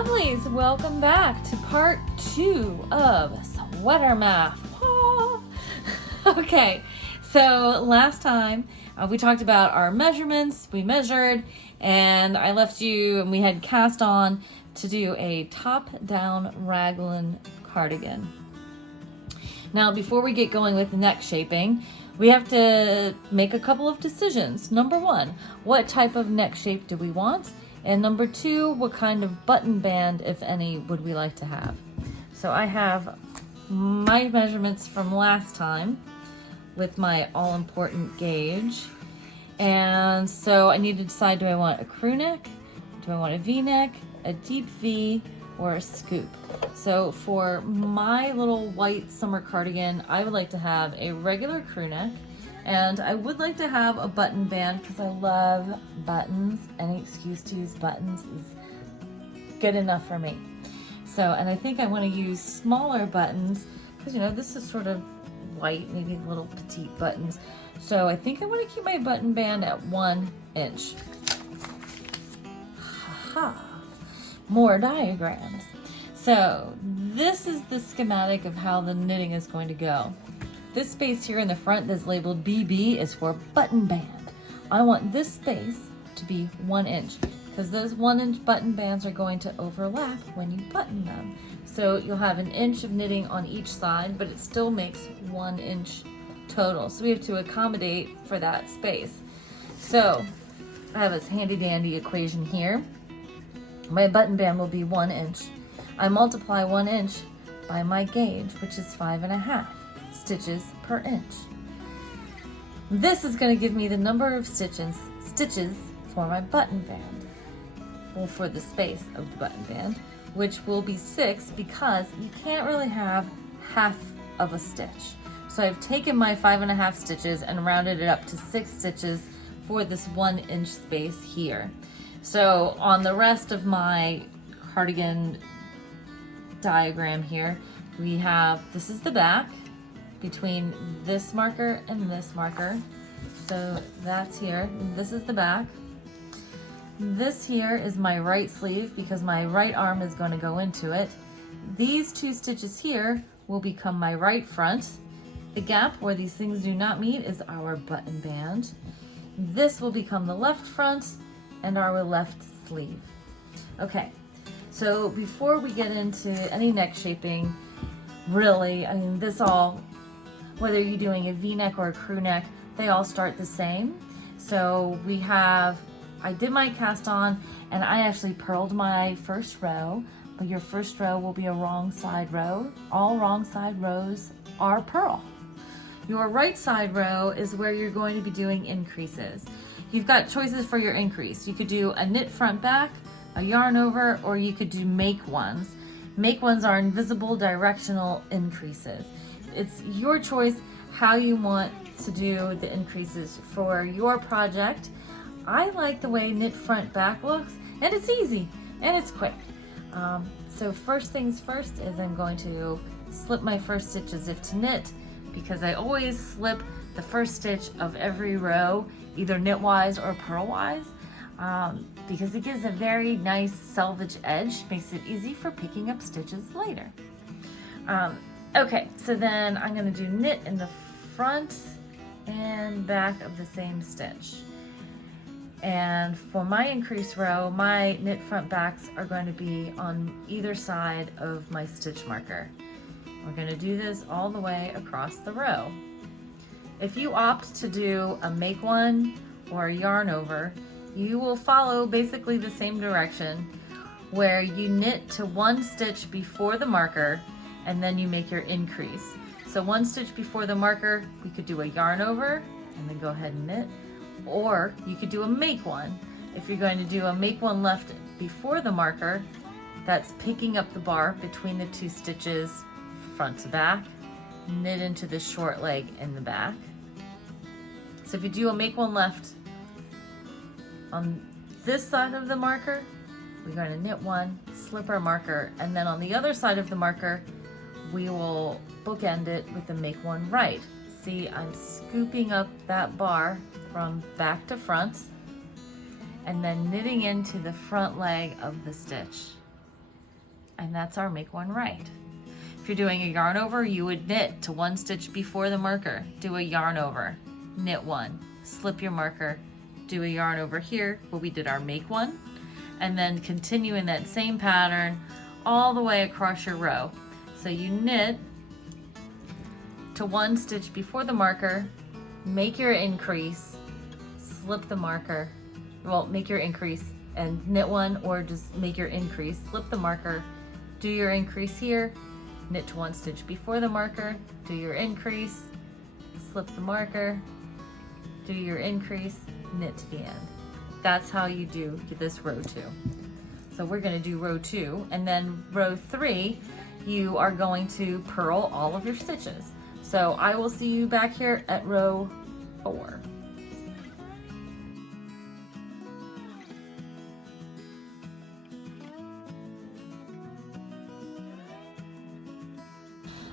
Lovelies, welcome back to part 2 of sweater math. Okay, so last time we talked about our measurements. We measured, and I left you, and we had cast on to do a top-down raglan cardigan. Now, before we get going with neck shaping, we have to make a couple of decisions. Number 1, what type of neck shape do we want? And number 2, what kind of button band, if any, would we like to have? So I have my measurements from last time with my all-important gauge. And so I need to decide, do I want a crew neck? Do I want a V-neck, a deep V, or a scoop? So for my little white summer cardigan, I would like to have a regular crew neck, and I would like to have a button band because I love buttons. Any excuse to use buttons is good enough for me. So, and I think I want to use smaller buttons because, you know, this is sort of white, maybe little petite buttons. So I think I want to keep my button band at 1 inch. Ha! More diagrams. So this is the schematic of how the knitting is going to go. This space here in the front that's labeled BB is for button band. I want this space to be 1 inch because those 1 inch button bands are going to overlap when you button them. So you'll have 1 inch of knitting on each side, but it still makes 1 inch total. So we have to accommodate for that space. So I have this handy dandy equation here. My button band will be 1 inch. I multiply 1 inch by my gauge, which is 5.5 stitches per inch. This is going to give me the number of stitches for my button band, or for the space of the button band, which will be 6 because you can't really have half of a stitch. So I've taken my 5.5 stitches and rounded it up to 6 stitches for this 1 inch space here. So on the rest of my cardigan diagram here, we have, this is the back between this marker and this marker. So that's here. This is the back. This here is my right sleeve because my right arm is going to go into it. These 2 stitches here will become my right front. The gap where these things do not meet is our button band. This will become the left front and our left sleeve. Okay, so before we get into any neck shaping, really, I mean, this all, whether you're doing a V-neck or a crew neck, they all start the same. So we have, I did my cast on and I actually purled my first row, but your first row will be a wrong side row. All wrong side rows are purl. Your right side row is where you're going to be doing increases. You've got choices for your increase. You could do a knit front back, a yarn over, or you could do make ones. Make ones are invisible directional increases. It's your choice how you want to do the increases for your project. I like the way knit front back looks, and it's easy and it's quick. So first things first is I'm going to slip my first stitch as if to knit, because I always slip the first stitch of every row, either knitwise or purlwise, because it gives a very nice selvage edge, makes it easy for picking up stitches later. Okay, so then I'm going to do knit in the front and back of the same stitch. And for my increase row, my knit front backs are going to be on either side of my stitch marker. We're going to do this all the way across the row. If you opt to do a make one or a yarn over, you will follow basically the same direction, where you knit to 1 stitch before the marker and then you make your increase. So 1 stitch before the marker, we could do a yarn over and then go ahead and knit, or you could do a make one. If you're going to do a make one left before the marker, that's picking up the bar between the 2 stitches front to back, knit into the short leg in the back. So if you do a make one left on this side of the marker, we're going to knit 1, slip our marker, and then on the other side of the marker, we will bookend it with the make one right. See, I'm scooping up that bar from back to front and then knitting into the front leg of the stitch. and that's our make one right. If you're doing a yarn over, you would knit to 1 stitch before the marker, do a yarn over, knit 1, slip your marker, do a yarn over here where we did our make one, and then continue in that same pattern all the way across your row. So you knit to 1 stitch before the marker, make your increase, slip the marker, well, make your increase and knit 1, or just make your increase, slip the marker, do your increase here, knit to 1 stitch before the marker, do your increase, slip the marker, do your increase, knit to the end. That's how you do this row 2. So we're going to do row 2, and then row 3, you are going to purl all of your stitches. So I will see you back here at row 4.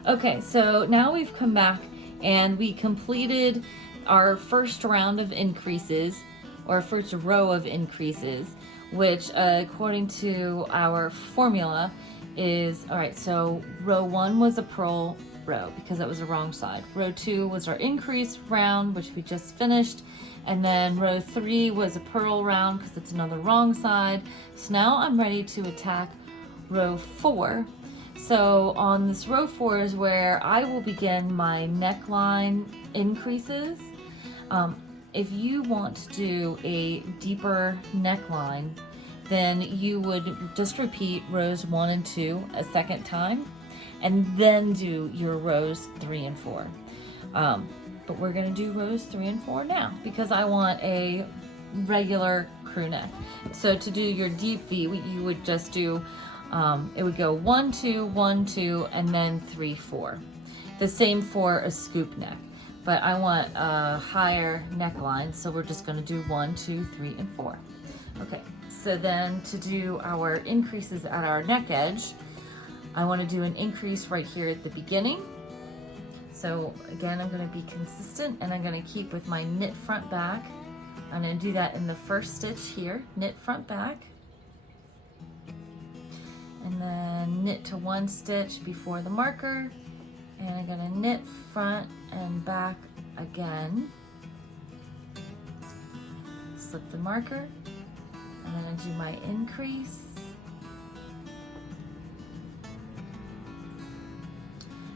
Okay, so now we've come back and we completed our first round of increases, or first row of increases, which according to our formula is, all right, so row 1 was a purl row because that was the wrong side. Row 2 was our increase round, which we just finished. And then row 3 was a purl round because it's another wrong side. So now I'm ready to attack row 4. So on this row 4 is where I will begin my neckline increases. If you want to do a deeper neckline, then you would just repeat rows 1 and 2 a second time, and then do your rows 3 and 4. But we're gonna do rows 3 and 4 now because I want a regular crew neck. So to do your deep V, you would just do, it would go 1, 2, 1, 2, and then 3, 4. The same for a scoop neck, but I want a higher neckline, so we're just gonna do 1, 2, 3, and 4. Okay, so then to do our increases at our neck edge, I want to do an increase right here at the beginning. So again, I'm going to be consistent and I'm going to keep with my knit front back. I'm going to do that in the first stitch here, knit front back, and then knit to 1 stitch before the marker, and I'm going to knit front and back again, slip the marker, and then I do my increase,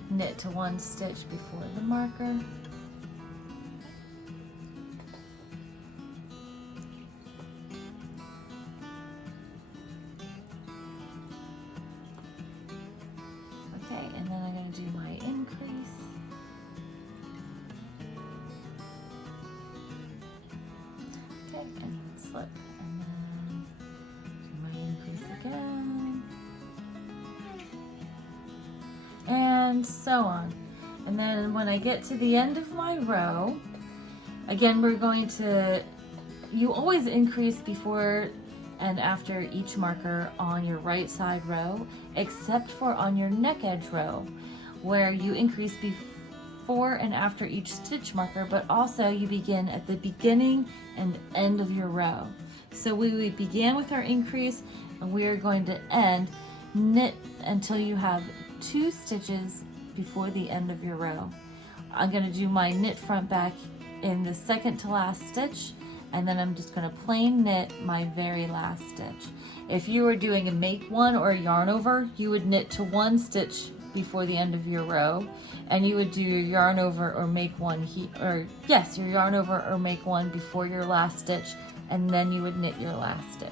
knit to 1 stitch before the marker, okay, and then I'm going to do my increase, okay, and slip, and then do my increase again, and so on. And then when I get to the end of my row, again, we're going to, you always increase before and after each marker on your right side row, except for on your neck edge row, where you increase before and after each stitch marker, but also you begin at the beginning and end of your row. So we began with our increase, and we are going to end, knit until you have 2 stitches before the end of your row. I'm going to do my knit front back in the second to last stitch, and then I'm just going to plain knit my very last stitch. If you were doing a make one or a yarn over, you would knit to 1 stitch before the end of your row, and you would do your yarn over or make one your yarn over or make one before your last stitch, and then you would knit your last stitch.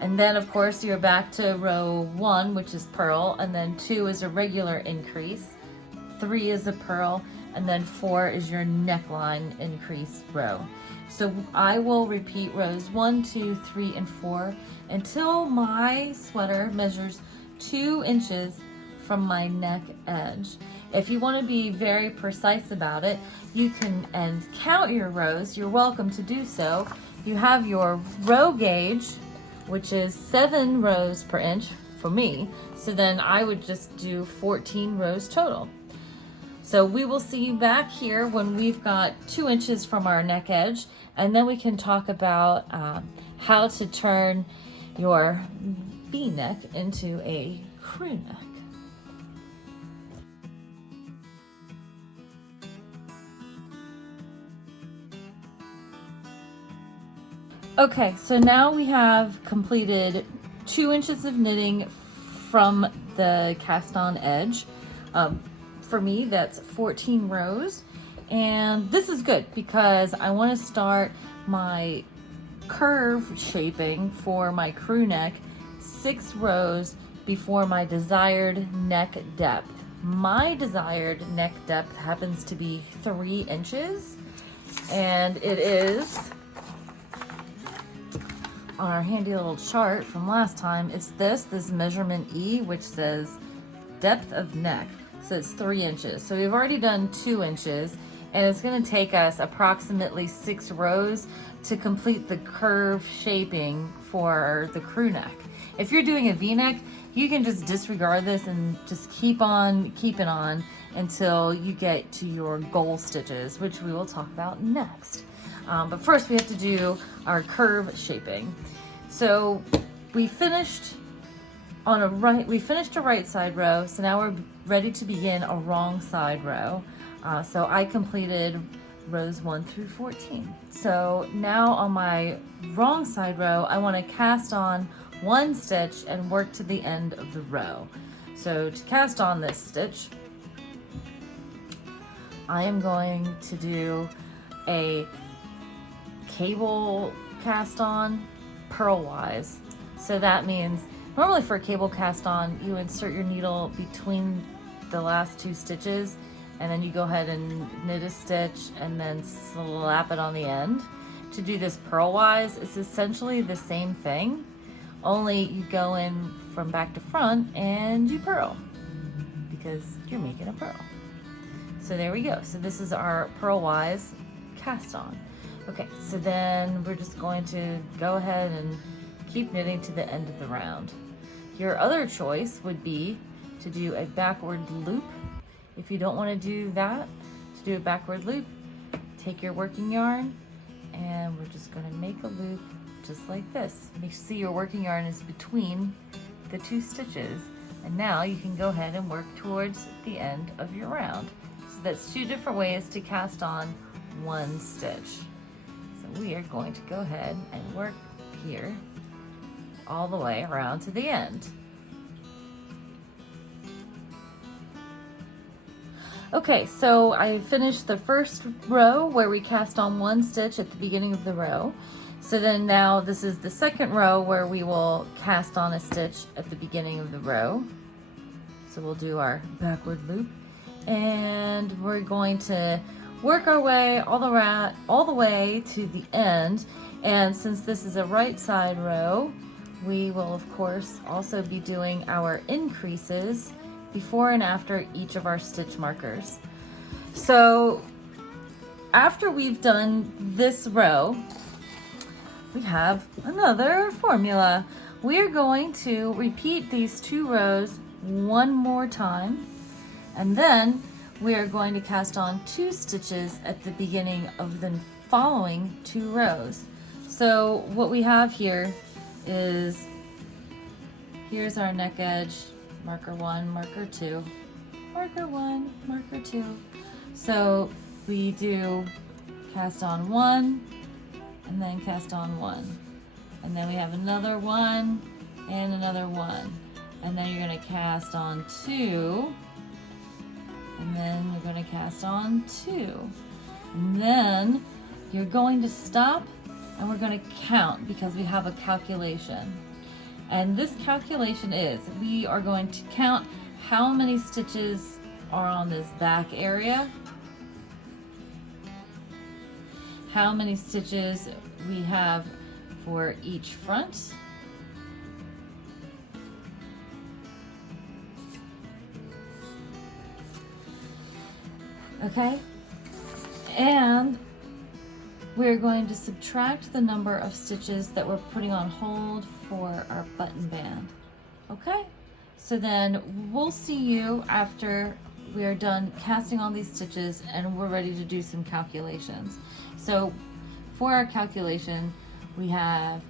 And then of course you're back to row 1, which is purl, and then 2 is a regular increase, 3 is a purl, and then 4 is your neckline increase row. So I will repeat rows 1, 2, 3, and 4 until my sweater measures 2 inches from my neck edge. If you want to be very precise about it, you can and count your rows. You're welcome to do so. You have your row gauge, which is 7 rows per inch for me. So then I would just do 14 rows total. So we will see you back here when we've got 2 inches from our neck edge, and then we can talk about how to turn your V-neck into a crew neck. Okay, so now we have completed 2 inches of knitting from the cast on edge. For me, that's 14 rows. And this is good because I want to start my curve shaping for my crew neck 6 rows before my desired neck depth. My desired neck depth happens to be 3 inches, and it is on our handy little chart from last time. It's this measurement E, which says depth of neck. So it's 3 inches. So we've already done 2 inches, and it's going to take us approximately 6 rows to complete the curve shaping for the crew neck. If you're doing a V-neck, you can just disregard this and just keep on keeping on until you get to your goal stitches, which we will talk about next. But first we have to do our curve shaping. So we finished a right side row, so now we're ready to begin a wrong side row. So I completed rows 1 through 14. So now on my wrong side row, I want to cast on 1 stitch and work to the end of the row. So to cast on this stitch, I am going to do a cable cast on purlwise. So that means normally for a cable cast on, you insert your needle between the last 2 stitches, and then you go ahead and knit a stitch and then slap it on the end. To do this purlwise, it's essentially the same thing, only you go in from back to front and you purl because you're making a purl. So there we go. So this is our purlwise cast on. Okay, so then we're just going to go ahead and keep knitting to the end of the round. Your other choice would be to do a backward loop. If you don't want to do that, to do a backward loop, take your working yarn and we're just going to make a loop just like this. You see your working yarn is between the 2 stitches, and now you can go ahead and work towards the end of your round. So that's 2 different ways to cast on 1 stitch. So we are going to go ahead and work here all the way around to the end. Okay, so I finished the first row where we cast on 1 stitch at the beginning of the row. So then now this is the second row where we will cast on a stitch at the beginning of the row. So we'll do our backward loop, and we're going to work our way all the way to the end. And since this is a right side row, we will of course also be doing our increases before and after each of our stitch markers. So after we've done this row, we have another formula. We are going to repeat these 2 rows 1 more time, and then we are going to cast on 2 stitches at the beginning of the following 2 rows. So what we have here is, here's our neck edge, marker 1, marker 2, marker 1, marker 2. So we do cast on 1, and then cast on 1, and then we have another 1 and another 1, and then you're going to cast on 2, and then we're going to cast on 2, and then you're going to stop, and we're going to count because we have a calculation. And this calculation is, we are going to count how many stitches are on this back area, how many stitches we have for each front, okay, and we're going to subtract the number of stitches that we're putting on hold for our button band. Okay, so then we'll see you after we are done casting all these stitches and we're ready to do some calculations. So for our calculation, we have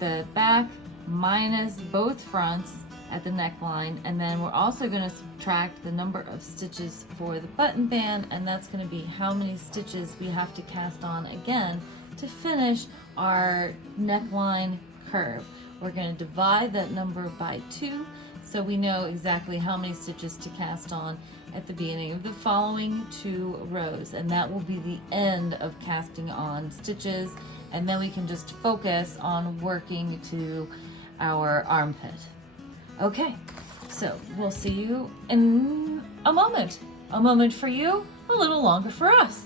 the back minus both fronts at the neckline, and then we're also going to subtract the number of stitches for the button band, and that's going to be how many stitches we have to cast on again to finish our neckline curve. We're going to divide that number by 2 so we know exactly how many stitches to cast on at the beginning of the following 2 rows, and that will be the end of casting on stitches, and then we can just focus on working to our armpit. Okay, so we'll see you in a moment. A moment for you, a little longer for us.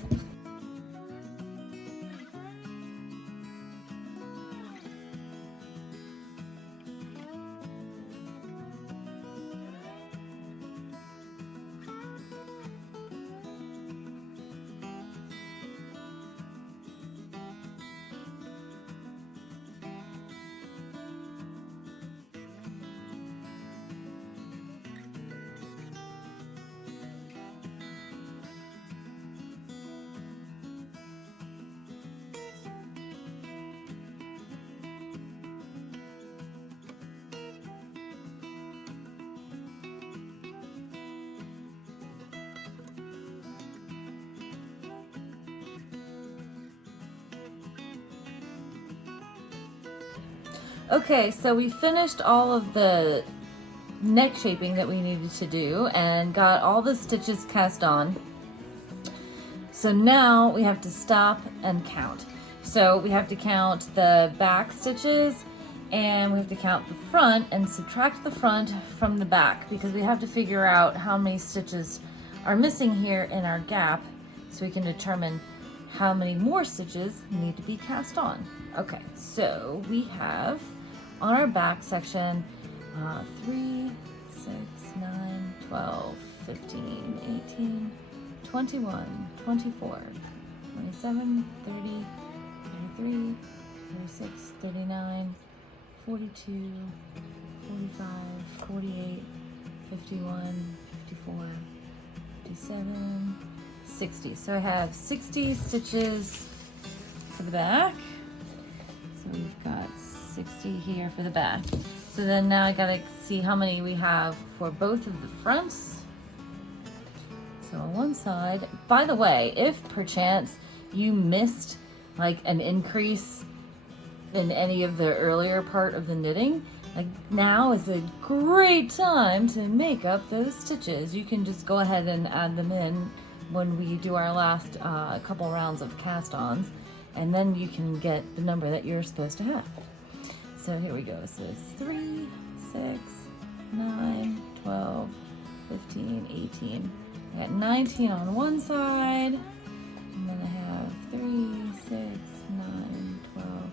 Okay, so we finished all of the neck shaping that we needed to do and got all the stitches cast on. So now we have to stop and count. So we have to count the back stitches and we have to count the front and subtract the front from the back, because we have to figure out how many stitches are missing here in our gap so we can determine how many more stitches need to be cast on. Okay, so we have on our back section 3, 6, 9, 12, 15, 18, 21, 24, 27, 30, 33, 36, 39, 42, 45, 48, 51, 54, 57, 60. So I have 60 stitches for the back. So we've got 60 here for the back. So then now I gotta see how many we have for both of the fronts. So on one side, by the way, if perchance you missed like an increase in any of the earlier part of the knitting, like now is a great time to make up those stitches. You can just go ahead and add them in when we do our last couple rounds of cast-ons, and then you can get the number that you're supposed to have. So here we go. So it's 3, 6, 9, 12, 15, 18. I got 19 on one side, and then I have 3, 6, 9, 12,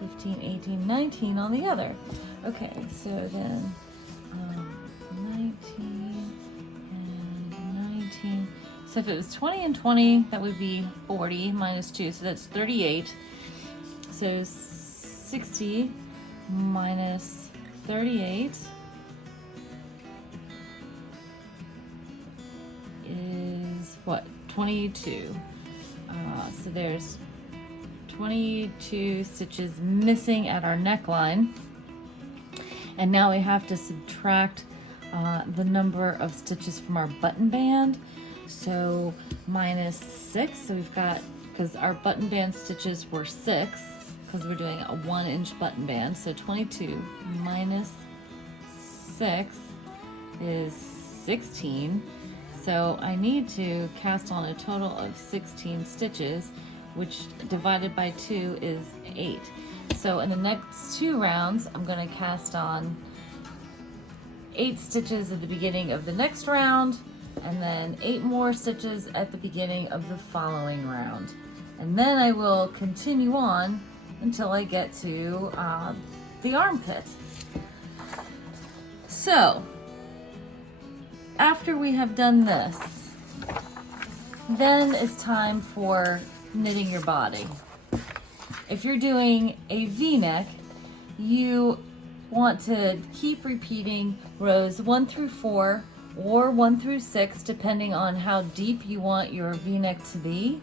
15, 18, 19 on the other. Okay, so then 19 and 19. So if it was 20 and 20, that would be 40 minus 2, so that's 38. So 60 minus 38 is what? 22. So there's 22 stitches missing at our neckline. And now we have to subtract the number of stitches from our button band. So minus 6, so we've got, because our button band stitches were 6, because we're doing a 1-inch button band, so 22 minus 6 is 16. So I need to cast on a total of 16 stitches, which divided by 2 is 8. So in the next 2 rounds, I'm going to cast on 8 stitches at the beginning of the next round, and then 8 more stitches at the beginning of the following round. And then I will continue on until I get to the armpit. So, after we have done this, then it's time for knitting your body. If you're doing a V-neck, you want to keep repeating rows 1 through 4 or 1 through 6, depending on how deep you want your V-neck to be.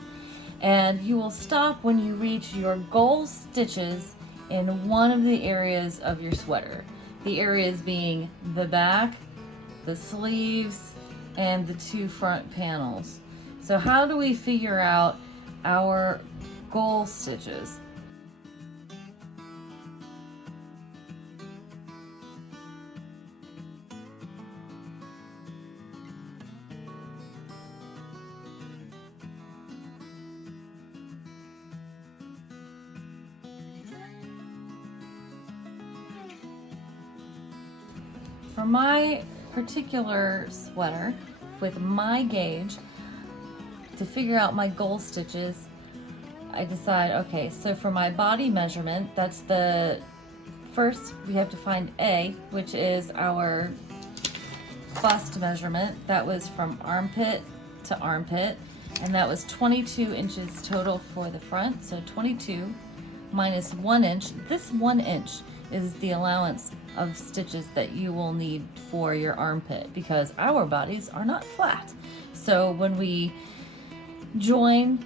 And you will stop when you reach your goal stitches in one of the areas of your sweater. The areas being the back, the sleeves, and the 2 front panels. So how do we figure out our goal stitches? For my particular sweater, with my gauge, to figure out my goal stitches, I decide, okay, so for my body measurement, that's the first, we have to find A, which is our bust measurement. That was from armpit to armpit, and that was 22 inches total for the front. So 22 minus 1 inch. This 1 inch is the allowance of stitches that you will need for your armpit, because our bodies are not flat. So when we join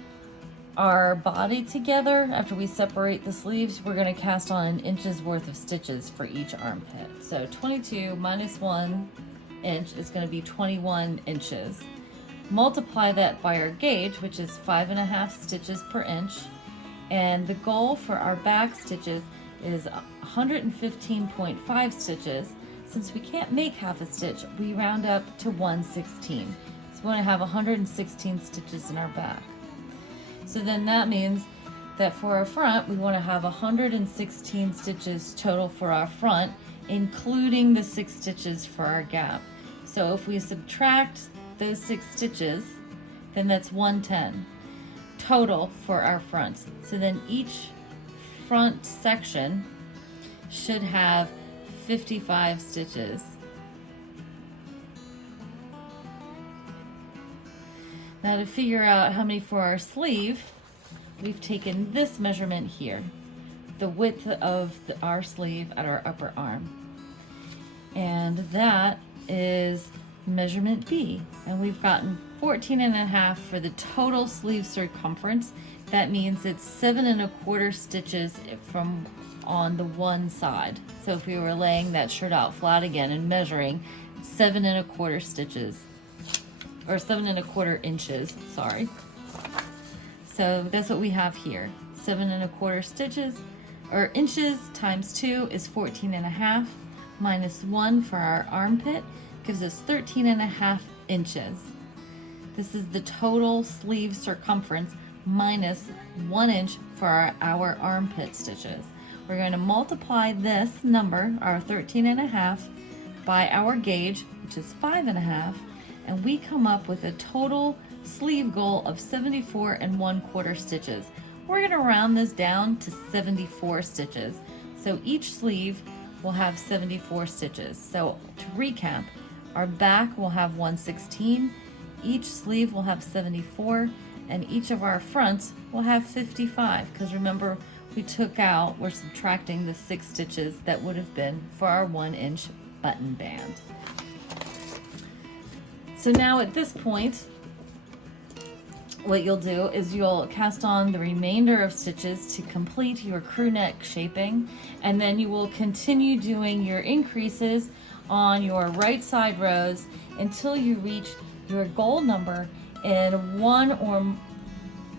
our body together, after we separate the sleeves, we're going to cast on 1 inch's worth of stitches for each armpit. So 22 minus 1 inch is going to be 21 inches. Multiply that by our gauge, which is 5.5 stitches per inch, and the goal for our back stitches is 115.5 stitches. Since we can't make half a stitch, we round up to 116. So we want to have 116 stitches in our back. So then that means that for our front, we want to have 116 stitches total for our front, including the 6 stitches for our gap. So if we subtract those 6 stitches, then that's 110 total for our fronts. So then each front section should have 55 stitches. Now to figure out how many for our sleeve, we've taken this measurement here, the width of our sleeve at our upper arm. And that is measurement B. And we've gotten 14.5 for the total sleeve circumference. That means it's 7.25 stitches from on the one side. So if we were laying that shirt out flat again and measuring, 7.25 stitches, or 7.25 inches, sorry. So that's what we have here. 7.25 stitches, or inches, times 2 is 14.5, minus 1 for our armpit gives us 13.5 inches. This is the total sleeve circumference minus 1 inch for our armpit stitches. We're going to multiply this number, our 13.5, by our gauge, which is 5.5, and we come up with a total sleeve goal of 74.25 stitches. We're going to round this down to 74 stitches. So each sleeve will have 74 stitches. So to recap, our back will have 116, each sleeve will have 74, and each of our fronts will have 55, because remember, we're subtracting the 6 stitches that would have been for our 1 inch button band. So now at this point, what you'll do is you'll cast on the remainder of stitches to complete your crew neck shaping, and then you will continue doing your increases on your right side rows until you reach your goal number in one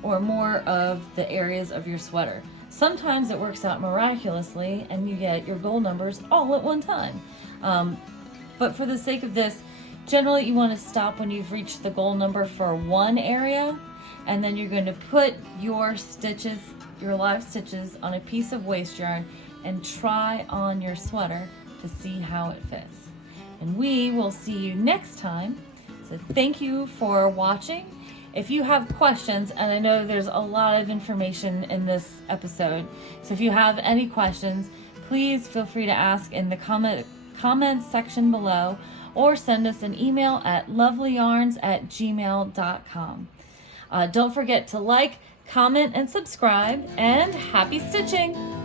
or more of the areas of your sweater. Sometimes it works out miraculously and you get your goal numbers all at one time. But for the sake of this, generally you want to stop when you've reached the goal number for one area, and then you're going to put your stitches, your live stitches, on a piece of waste yarn and try on your sweater to see how it fits. And we will see you next time. So thank you for watching. If you have questions, and I know there's a lot of information in this episode, so if you have any questions, please feel free to ask in the comment section below, or send us an email at lovelyarns@gmail.com. Don't forget to like, comment, and subscribe, and happy stitching!